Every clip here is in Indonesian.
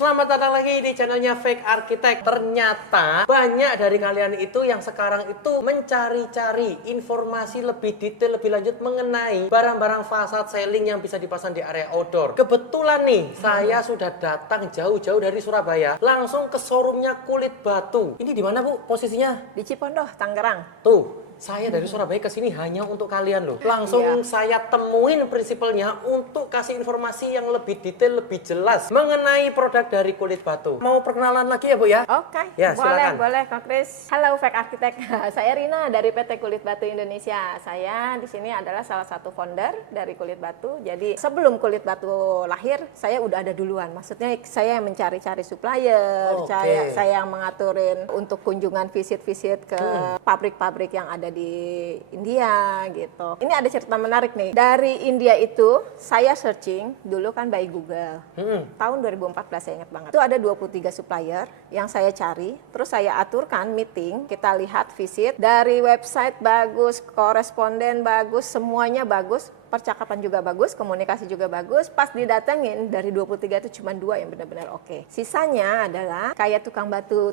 Selamat datang lagi di channelnya Fake Architect. Ternyata banyak dari kalian itu yang sekarang itu mencari-cari informasi lebih detail, lebih lanjut mengenai barang-barang fasad selling yang bisa dipasang di area outdoor. Kebetulan nih, saya sudah datang jauh-jauh dari Surabaya, langsung ke showroomnya Kulit Batu. Ini di mana, Bu, posisinya? Di Cipondoh, Tangerang. Tuh, saya dari Surabaya ke sini hanya untuk kalian loh. Langsung saya temuin prinsipalnya untuk kasih informasi yang lebih detail, lebih jelas mengenai produk dari Kulit Batu. Mau perkenalan lagi ya, Bu ya? Oke, Ya, silakan. boleh Kak Kris. Halo Fake Architect, saya Rina dari PT Kulit Batu Indonesia. Saya di sini adalah salah satu founder dari Kulit Batu. Jadi sebelum Kulit Batu lahir, saya udah ada duluan. Maksudnya saya yang mencari-cari supplier, saya yang mengaturin untuk kunjungan visit-visit ke pabrik-pabrik yang ada di India gitu. Ini ada cerita menarik nih. Dari India itu saya searching dulu kan by Google. Tahun 2014 saya ingat banget. Itu ada 23 supplier yang saya cari, terus saya aturkan meeting, kita lihat visit dari website bagus, koresponden bagus, semuanya bagus. Percakapan juga bagus, komunikasi juga bagus. Pas didatengin dari 23 itu cuma 2 yang benar-benar oke. Sisanya adalah kayak tukang batu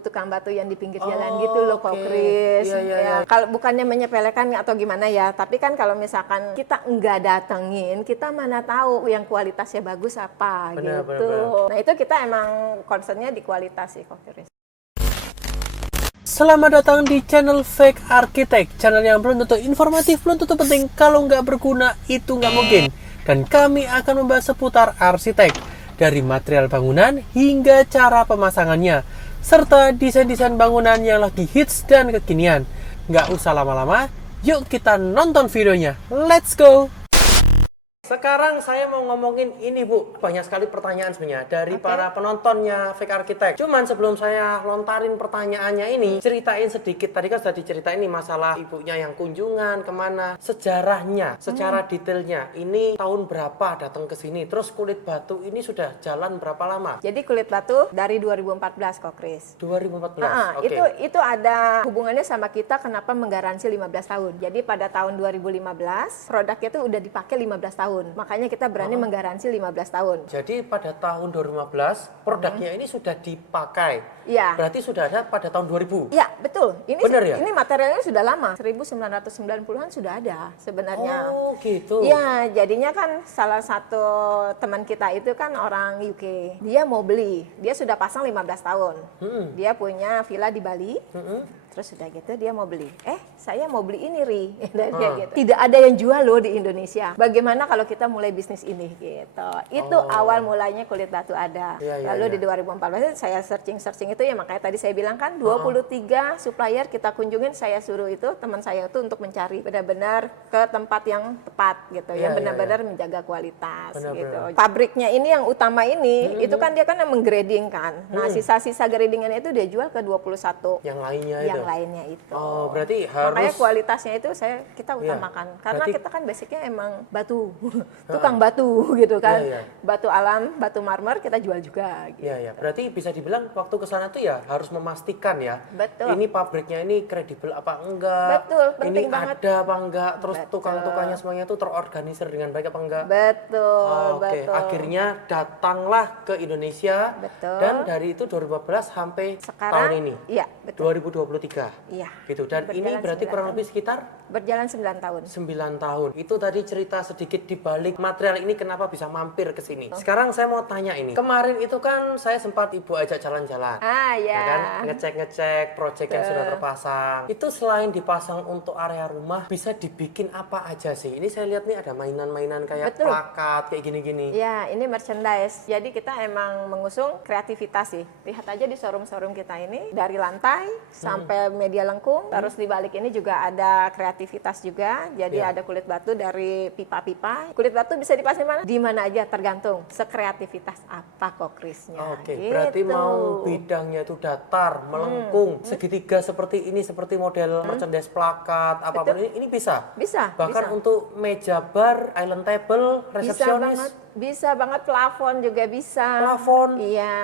yang di pinggir jalan gitu loh, Kak Kris. Ya, kalau bukannya menyepelekan atau gimana ya, tapi kan kalau misalkan kita enggak datengin, kita mana tahu yang kualitasnya bagus apa gitu. Nah, itu kita emang concernnya di kualitas sih, Kak Kris. Selamat datang di channel Fake Architect, channel yang belum tentu informatif, belum tentu penting, kalau nggak berguna itu nggak mungkin. Dan kami akan membahas seputar arsitek, dari material bangunan hingga cara pemasangannya, serta desain-desain bangunan yang lagi hits dan kekinian. Nggak usah lama-lama, yuk kita nonton videonya. Let's go! Sekarang saya mau ngomongin ini, Bu. Banyak sekali pertanyaan sebenarnya dari para penontonnya Fake Architect. Cuman sebelum saya lontarin pertanyaannya ini, ceritain sedikit. Tadi kan sudah diceritain nih masalah ibunya yang kunjungan kemana, sejarahnya, secara detailnya. Ini tahun berapa datang ke sini? Terus Kulit Batu ini sudah jalan berapa lama? Jadi Kulit Batu dari 2014, Kak Kris. 2014. Oke. Itu ada hubungannya sama kita kenapa menggaransi 15 tahun. Jadi pada tahun 2015 produknya itu udah dipakai 15 tahun. Makanya kita berani menggaransi 15 tahun. Jadi pada tahun 2015 produknya ini sudah dipakai. Iya. Berarti sudah ada pada tahun 2000. Iya, betul. Ini bener ya? Ini materialnya sudah lama. 1990-an sudah ada sebenarnya. Oh, gitu. Iya, jadinya kan salah satu teman kita itu kan orang UK. Dia mau beli. Dia sudah pasang 15 tahun. Dia punya villa di Bali. Terus sudah gitu dia mau beli. Saya mau beli ini, Ri. Gitu. Tidak ada yang jual loh di Indonesia. Bagaimana kalau kita mulai bisnis ini gitu. Itu awal mulanya Kulit Batu ada. Lalu di 2014 saya searching itu ya, makanya tadi saya bilang kan 23 supplier kita kunjungin, saya suruh itu teman saya itu untuk mencari benar-benar ke tempat yang tepat gitu, yang benar-benar menjaga kualitas gitu. Pabriknya ini yang utama ini itu kan dia kan yang menggrading kan. Nah, sisa-sisa gradingan itu dia jual ke 21. Yang lainnya itu. Oh, berarti harus. Makanya kualitasnya itu kita utamakan. Karena berarti kita kan basicnya emang batu. Tukang batu gitu kan. Batu alam, batu marmer kita jual juga gitu. Iya. Berarti bisa dibilang waktu ke sana tuh ya harus memastikan ya. Betul. Ini pabriknya ini kredibel apa enggak? Betul, penting ini banget. ada apa enggak? Terus tukang-tukangnya semuanya tuh terorganisir dengan baik apa enggak? Betul, betul. Akhirnya datanglah ke Indonesia. Betul. Dan dari itu 2014 sampai sekarang, tahun ini. Iya, betul. 2023. Iya. Gitu. Dan ini berarti kurang lebih sekitar berjalan 9 tahun. 9 tahun. Itu tadi cerita sedikit di balik material ini kenapa bisa mampir ke sini. Sekarang saya mau tanya ini. Kemarin itu kan saya sempat Ibu ajak jalan-jalan. Ya kan? Ngecek-ngecek proyek yang sudah terpasang. Itu selain dipasang untuk area rumah, bisa dibikin apa aja sih? Ini saya lihat nih ada mainan-mainan kayak plakat kayak gini-gini. Ya, ini merchandise. Jadi kita emang mengusung kreativitas sih. Lihat aja di showroom-showroom kita ini dari lantai sampai media lengkung. Terus di balik ini juga ada kreativitas juga. Jadi ada kulit batu dari pipa-pipa. Kulit batu bisa dipasang mana? Di mana aja tergantung sekreativitas apa kok Krisnya. Gitu. Berarti mau bidangnya itu datar, melengkung, segitiga seperti ini, seperti model merchandise plakat, apapun ini bisa? Bisa. Bahkan untuk meja bar, island table, resepsionis. Bisa banget plafon juga bisa. Plafon? Iya.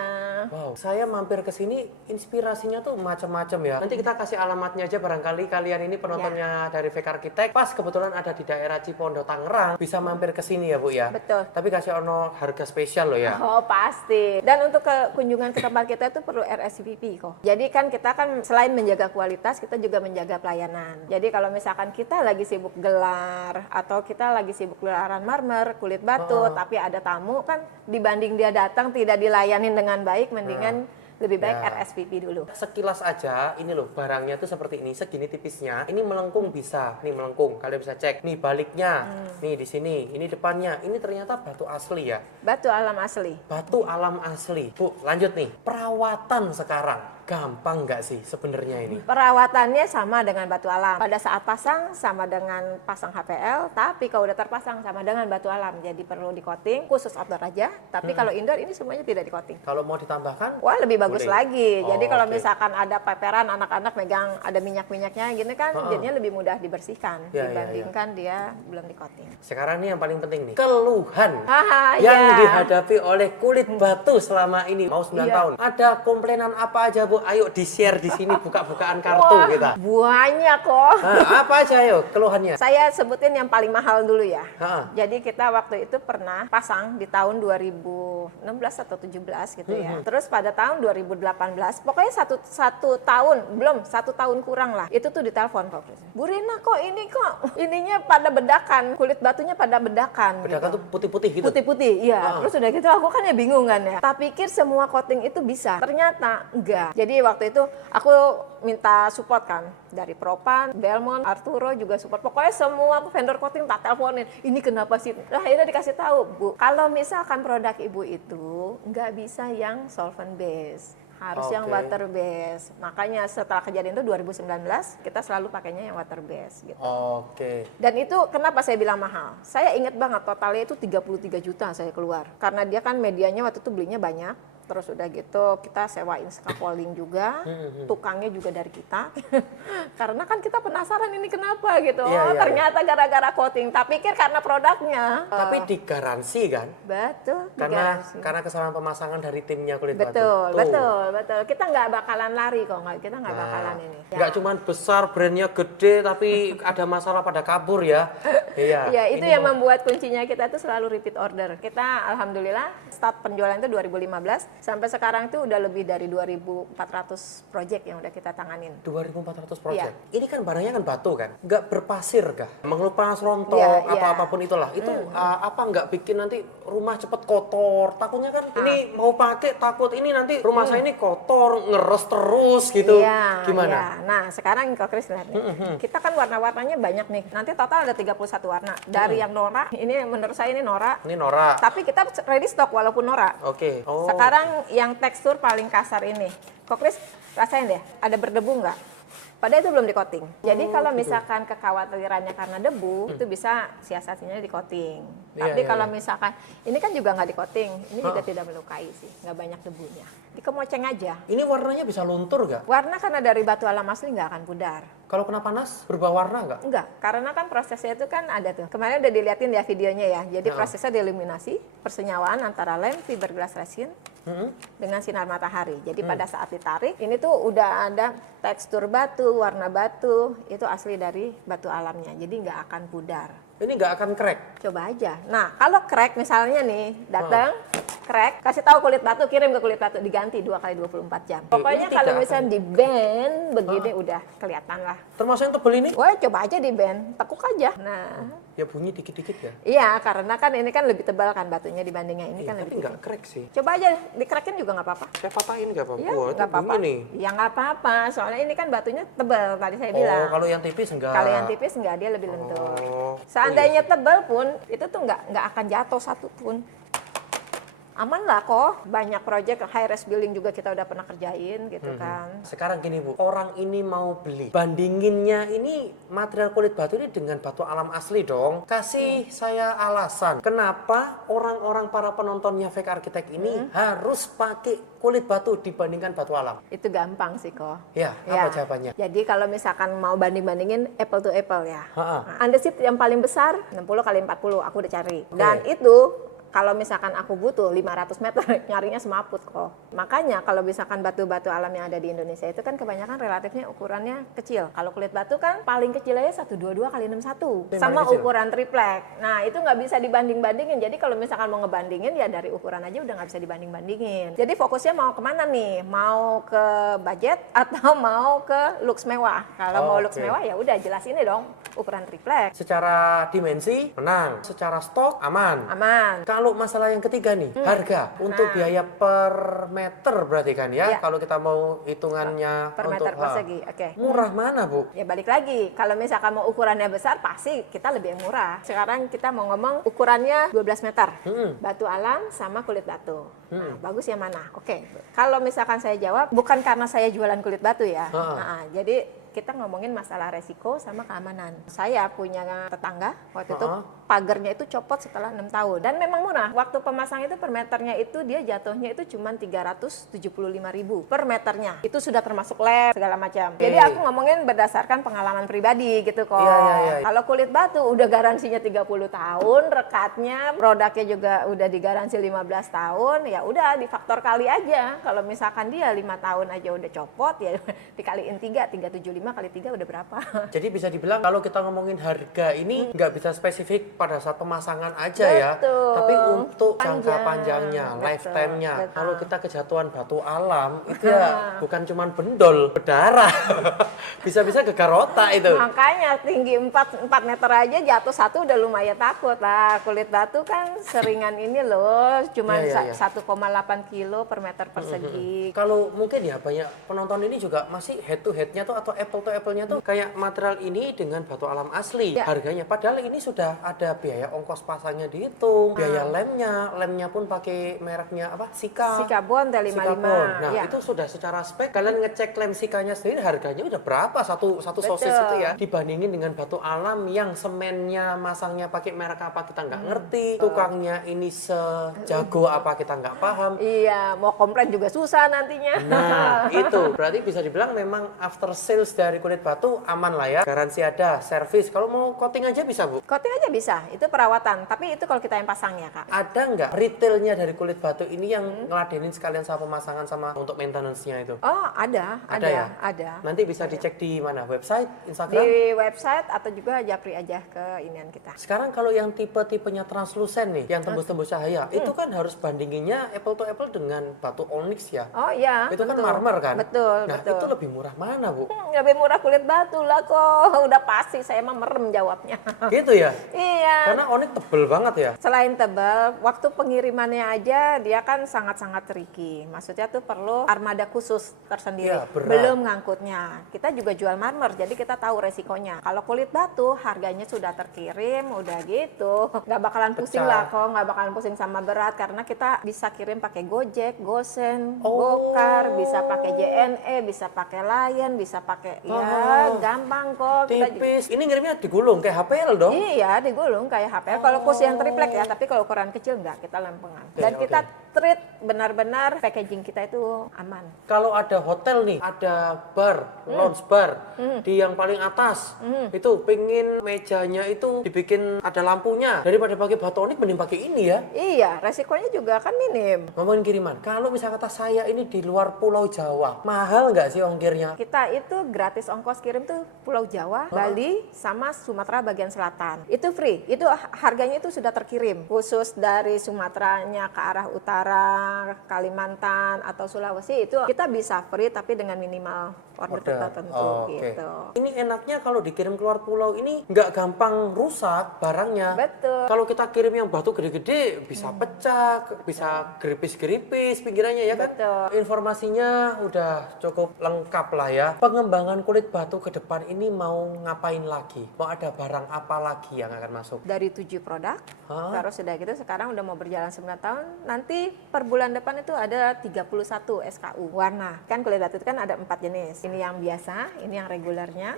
Wow, saya mampir ke sini inspirasinya tuh macam-macam ya. Nanti kita kasih alamatnya aja, barangkali kalian ini penontonnya dari VK Arsitek pas kebetulan ada di daerah Cipondo Tangerang, bisa mampir ke sini ya Bu ya. Betul. Tapi kasih ono harga spesial loh ya. Oh pasti. Dan untuk kunjungan ke tempat kita itu perlu RSVP kok. Jadi kan kita kan selain menjaga kualitas, kita juga menjaga pelayanan. Jadi kalau misalkan kita lagi sibuk gelar atau kita lagi sibuk gelaran marmer, kulit batu, tapi ada tamu kan dibanding dia datang tidak dilayanin dengan baik, mendingan lebih baik RSVP dulu. Sekilas aja, ini loh barangnya tuh seperti ini, segini tipisnya. Ini melengkung bisa, nih melengkung. Kalian bisa cek. Nih baliknya, nih di sini, ini depannya. Ini ternyata batu asli ya. Batu alam asli. Batu alam asli. Bu, lanjut nih. Perawatan sekarang gampang nggak sih sebenarnya ini? Perawatannya sama dengan batu alam. Pada saat pasang sama dengan pasang HPL, tapi kalau udah terpasang sama dengan batu alam. Jadi perlu di coating, khusus outdoor aja. Tapi kalau indoor ini semuanya tidak di coating. Kalau mau ditambahkan? Wah lebih bagus boleh lagi. Jadi kalau oke. misalkan ada peperan anak-anak megang ada minyak-minyaknya gini kan jadinya lebih mudah dibersihkan dibandingkan dia belum di coating. Sekarang nih yang paling penting nih, keluhan Iya. yang dihadapi oleh kulit batu selama ini mau 9 tahun. Ada komplainan apa aja Bu? Ayo di-share di sini buka-bukaan kartu Wah, kita. banyak kok. Nah, apa aja ayo keluhannya? Saya sebutin yang paling mahal dulu ya. Ha. Jadi kita waktu itu pernah pasang di tahun 2016 atau 17 gitu ya. Terus pada tahun 2018, pokoknya satu tahun, belum 1 tahun kurang lah. Itu tuh ditelepon kok. Bu Rina kok ini kok ininya pada bedakan, kulit batunya pada bedakan. Bedakan tuh putih-putih gitu? Putih-putih, iya. Terus udah gitu aku kan ya bingung kan ya. Tak pikir semua coating itu bisa. Ternyata enggak. Jadi waktu itu aku minta support kan dari Propan, Belmont, Arturo juga support. Pokoknya semua vendor coating tak teleponin. Ini kenapa sih? Nah, akhirnya dikasih tahu, Bu. Kalau misalkan produk Ibu itu nggak bisa yang solvent base. Harus yang water base. Makanya setelah kejadian itu 2019 kita selalu pakainya yang water base gitu. Oke. Dan itu kenapa saya bilang mahal? Saya ingat banget totalnya itu 33 juta saya keluar. Karena dia kan medianya waktu itu belinya banyak. Terus udah gitu kita sewain scaffolding juga, tukangnya juga dari kita. Karena kan kita penasaran ini kenapa gitu. Ternyata gara-gara coating. Tak pikir karena produknya. Tapi digaransi kan? Betul. Karena kesalahan pemasangan dari timnya kulit batu. Betul. Kita nggak bakalan lari kok, kita nggak bakalan ini. Nggak cuman besar, brandnya gede, tapi ada masalah pada kabur ya. Iya, itu yang membuat kuncinya kita tuh selalu repeat order. Kita alhamdulillah start penjualan itu 2015. Sampai sekarang itu udah lebih dari 2.400 project yang udah kita tanganin. 2.400 project? Iya. Ini kan barangnya kan batu kan? Nggak berpasir kah? Mengelupas rontok atau apapun itulah. Itu apa nggak bikin nanti rumah cepet kotor? Takutnya kan ini mau pakai, takut ini nanti rumah saya ini kotor, ngeres terus gitu. Iya, gimana? Iya. Nah sekarang kalau Chris lihat nih, kita kan warna-warnanya banyak nih. Nanti total ada 31 warna. Dari yang Nora, ini menurut saya ini Nora. Ini Nora. Tapi kita ready stock walaupun Nora. Oke. Oh. Sekarang yang tekstur paling kasar ini. Kok Chris rasain deh, ada berdebu nggak? Padahal itu belum di coating. Jadi kalau misalkan kekhawatirannya karena debu, itu bisa siasatinya di coating. Tapi kalau misalkan, ini kan juga nggak di coating, ini juga tidak melukai sih, nggak banyak debunya. Dikemoceng aja. Ini warnanya bisa luntur nggak? Warna karena dari batu alam asli nggak akan pudar. Kalau kena panas berubah warna nggak? Enggak, karena kan prosesnya itu kan ada tuh. Kemarin udah diliatin ya videonya ya. Jadi prosesnya dieliminasi, persenyawaan antara lem fiberglass resin dengan sinar matahari. Jadi pada saat ditarik, ini tuh udah ada tekstur batu, warna batu, itu asli dari batu alamnya. Jadi nggak akan pudar. Ini nggak akan crack? Coba aja. Nah, kalau crack misalnya nih, datang, crack, kasih tahu kulit batu, kirim ke kulit batu, diganti 2 kali 24 jam. Pokoknya kalau misalnya di band, begini udah kelihatan lah. Termasuk yang tebel ini? Wah, coba aja di band, tekuk aja. Nah, ya bunyi dikit-dikit ya? iya, karena kan ini kan lebih tebal kan batunya dibandingnya ini kan Tapi lebih nggak tipis. crack sih. Coba aja dikrekin juga nggak apa-apa. Saya patahin nggak apa-apa? Iya, Wah, itu nggak apa-apa. bunyi nih. Ya nggak apa-apa, soalnya ini kan batunya tebal tadi saya bilang. Kalau yang tipis enggak? Kalau yang tipis nggak, dia lebih lentur. Oh. Seandainya tebal pun, itu tuh nggak akan jatuh satu pun. Aman lah kok, banyak proyek high res building juga kita udah pernah kerjain gitu kan. Sekarang gini Bu, orang ini mau beli, bandinginnya ini material kulit batu ini dengan batu alam asli dong. Kasih saya alasan, kenapa orang-orang para penontonnya VK Arsitek ini harus pakai kulit batu dibandingkan batu alam? Itu gampang sih kok. Ya, apa jawabannya? Jadi kalau misalkan mau banding-bandingin apple to apple ya. Ha-ha. Andesit yang paling besar 60 kali 40 aku udah cari. Dan itu Kalau misalkan aku butuh 500 meter, nyarinya semaput kok. Makanya kalau misalkan batu-batu alam yang ada di Indonesia itu kan kebanyakan relatifnya ukurannya kecil. Kalau kulit batu kan paling kecil aja 122 kali 61 sama ukuran triplek. Nah itu nggak bisa dibanding-bandingin. Jadi kalau misalkan mau ngebandingin ya dari ukuran aja udah nggak bisa dibanding-bandingin. Jadi fokusnya mau kemana nih? Mau ke budget atau mau ke looks mewah? Kalau mau looks mewah ya udah jelas ini dong ukuran triplek. Secara dimensi menang, secara stok aman. Aman. Kalau masalah yang ketiga nih, harga untuk biaya per meter berarti kan ya? Kalau kita mau hitungannya Per untuk meter persegi, oke. murah mana Bu? Ya balik lagi, kalau misalkan mau ukurannya besar pasti kita lebih murah. Sekarang kita mau ngomong ukurannya 12 meter, batu alam sama kulit batu. Nah, bagus yang mana? Oke, kalau misalkan saya jawab, bukan karena saya jualan kulit batu ya. Nah, jadi kita ngomongin masalah resiko sama keamanan. Saya punya tetangga waktu itu pagernya itu copot setelah 6 tahun dan memang murah. Waktu pemasang itu per meternya itu dia jatuhnya itu cuma 375.000 per meternya. Itu sudah termasuk lem segala macam. Jadi aku ngomongin berdasarkan pengalaman pribadi gitu kok. Kalau kulit batu udah garansinya 30 tahun, rekatnya, produknya juga udah digaransi 15 tahun, ya udah difaktor kali aja. Kalau misalkan dia 5 tahun aja udah copot ya dikaliin 375 kali 3 udah berapa? Jadi bisa dibilang kalau kita ngomongin harga ini nggak bisa spesifik pada saat pemasangan aja ya, tapi untuk jangka panjangnya, lifetime-nya. Kalau kita kejatuhan batu alam itu ya bukan cuman bendol, berdarah. Bisa-bisa gegar otak itu. Makanya tinggi 4 meter aja jatuh satu udah lumayan takut lah. Kulit batu kan seringan ini loh, cuma 1,8 kilo per meter persegi. Kalau mungkin ya banyak penonton ini juga masih head to head-nya tuh atau apple to apple-nya tuh kayak material ini dengan batu alam asli harganya. Padahal ini sudah ada biaya ongkos pasangnya dihitung, biaya lemnya pun pakai mereknya apa? Sika Bond T55. Nah itu sudah secara spek kalian ngecek lem Sikanya sendiri harganya udah berapa satu sosis itu ya, dibandingin dengan batu alam yang semennya masangnya pakai merek apa kita nggak ngerti, tukangnya ini sejago apa kita nggak paham. Iya, mau komplain juga susah nantinya. Nah itu berarti bisa dibilang memang after sales dari kulit batu aman lah ya, garansi ada, servis. Kalau mau coating aja bisa Bu? Coating aja bisa, itu perawatan. Tapi itu kalau kita yang pasang ya Kak. Ada nggak retailnya dari kulit batu ini yang ngeladenin sekalian sama pemasangan sama untuk maintenance-nya itu? Oh ada ya? Ada. Nanti bisa dicek di mana? Website, Instagram? Di website atau juga japri aja ke inian kita. Sekarang kalau yang tipe-tipenya translucent nih, yang tembus-tembus cahaya, itu kan harus bandinginnya apple to apple dengan batu onyx ya? Oh iya. Itu kan marmer kan? Betul. Nah itu lebih murah mana Bu? Lebih murah kulit batu lah kok. Udah pasti saya mah merem jawabnya. Gitu ya? Iya. Karena onyx tebel banget ya? Selain tebal, waktu pengirimannya aja dia kan sangat-sangat tricky. Maksudnya tuh perlu armada khusus tersendiri. Ya, belum ngangkutnya. Kita juga jual marmer, jadi kita tahu resikonya. Kalau kulit batu harganya sudah terkirim, udah gitu. Nggak bakalan pusing lah kok, nggak bakalan pusing sama berat karena kita bisa kirim pakai Gojek, Gosen, Gokar, bisa pakai JNE, bisa pakai Lion, bisa pakai gampang kok. Tipis. Ini ngirimnya digulung kayak HPL dong? Iya, digulung kayak HPL. Kalau kurs yang triplek ya, tapi kalau ukuran kecil enggak, kita lempengan. Dan kita treat benar-benar packaging kita itu aman. Kalau ada hotel nih, ada bar, lounge bar di yang paling atas, itu pengen mejanya itu dibikin ada lampunya. Daripada pakai batonik mending pakai ini ya. Iya, resikonya juga kan minim. Ngomongin kiriman, kalau misal kata saya ini di luar Pulau Jawa, mahal nggak sih ongkirnya? Kita itu gratis ongkos kirim tuh Pulau Jawa, Bali, sama Sumatera bagian selatan. Itu free, itu harganya itu sudah terkirim. Khusus dari Sumateranya ke arah utara, Kalimantan, atau Sulawesi itu kita bisa free tapi dengan minimal order tertentu gitu. Ini enaknya kalau dikirim keluar pulau ini nggak gampang rusak barangnya. Betul. Kalau kita kirim yang batu gede-gede bisa pecah, bisa geripis-geripis pinggirannya ya kan? Betul. Informasinya udah cukup lengkap lah ya. Pengembangan kulit batu ke depan ini mau ngapain lagi? Mau ada barang apa lagi yang akan masuk? Dari 7 produk, terus sudah gitu sekarang udah mau berjalan 9 tahun, nanti per bulan depan itu ada 31 SKU warna. Kan kulit batu itu kan ada 4 jenis. Ini yang biasa, ini yang regulernya,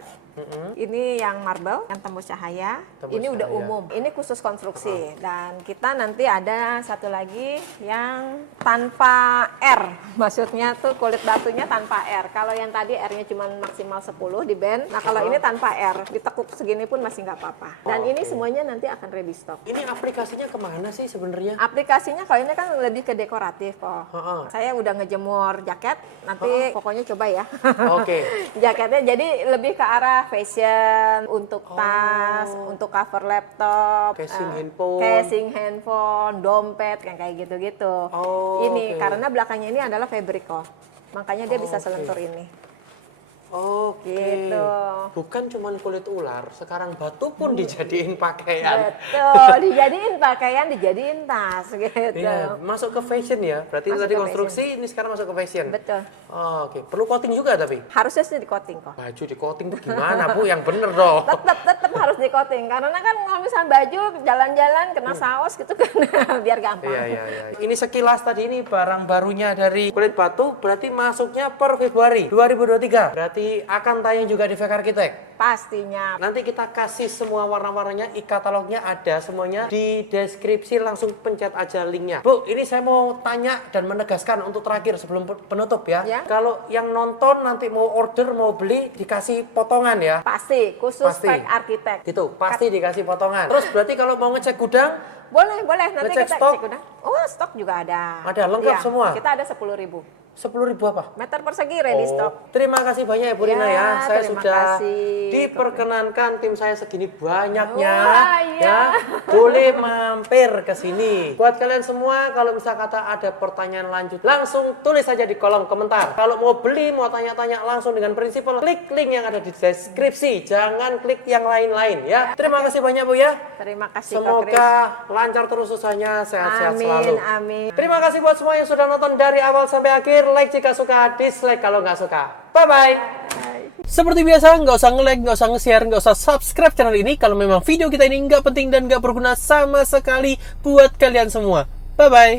ini yang marble, yang tembus cahaya. Ini udah umum. Ini khusus konstruksi. Dan kita nanti ada satu lagi yang tanpa R. Maksudnya tuh kulit batunya tanpa R. Kalau yang tadi R-nya cuma maksimal 10 di band. Nah kalau ini tanpa R, ditekuk segini pun masih nggak apa-apa. Dan ini semuanya nanti akan ready stock. Ini aplikasinya kemana sih sebenarnya? Aplikasinya kalau ini kan lebih ke dekoratif kok. Saya udah ngejemur jaket, nanti pokoknya coba ya. Oke. Jaketnya jadi lebih ke arah fashion, untuk tas, untuk cover laptop, casing handphone, dompet, kayak gitu-gitu. Ini karena belakangnya ini adalah fabric kok, makanya dia bisa selentur ini. Gitu. Bukan cuma kulit ular, sekarang batu pun dijadiin pakaian. Betul, dijadiin pakaian, dijadiin tas gitu. Iya, masuk ke fashion ya. Berarti Masuk tadi ke konstruksi, ini sekarang masuk ke fashion. Betul. Oke, perlu coating juga tapi? Harusnya sih di coating kok. Baju di coating tuh gimana Bu? Yang bener dong. Tetap harus di coating karena kan kalau misalnya baju jalan-jalan kena saus gitu kan biar gampang. Iya. Ini sekilas tadi ini barang barunya dari Kulit Batu, berarti masuknya per Februari 2023. Berarti akan tayang juga di VK Architect. Pastinya. Nanti kita kasih semua warna-warnanya, e-katalognya ada semuanya di deskripsi, langsung pencet aja linknya. Bu, ini saya mau tanya dan menegaskan untuk terakhir sebelum penutup ya. Kalau yang nonton nanti mau order, mau beli, dikasih potongan ya? Pasti, khusus VK Architect. Gitu, pasti dikasih potongan. Terus berarti kalau mau ngecek gudang? Boleh. Nanti ngecek kita stok? cek gudang. Oh, stok juga ada. Ada, lengkap semua? Kita ada 10.000. 10.000 apa? Meter persegi ready stock. Terima kasih banyak ya Bu Rina ya. Saya terima sudah kasih. diperkenankan tim saya segini banyaknya. Wah, iya. Ya, boleh mampir ke sini. Buat kalian semua kalau misal kata ada pertanyaan lanjut, langsung tulis saja di kolom komentar. Kalau mau beli, mau tanya-tanya langsung dengan prinsipal, klik link yang ada di deskripsi. Jangan klik yang lain-lain ya. Terima kasih banyak Bu ya. Terima kasih. Semoga lancar terus usahanya, sehat-sehat selalu. Amin. Terima kasih buat semua yang sudah nonton dari awal sampai akhir. Like jika suka, dislike kalau nggak suka. Bye-bye. Seperti biasa, nggak usah nge-like, nggak usah nge-share, nggak usah subscribe channel ini kalau memang video kita ini nggak penting dan nggak berguna sama sekali buat kalian semua. Bye-bye.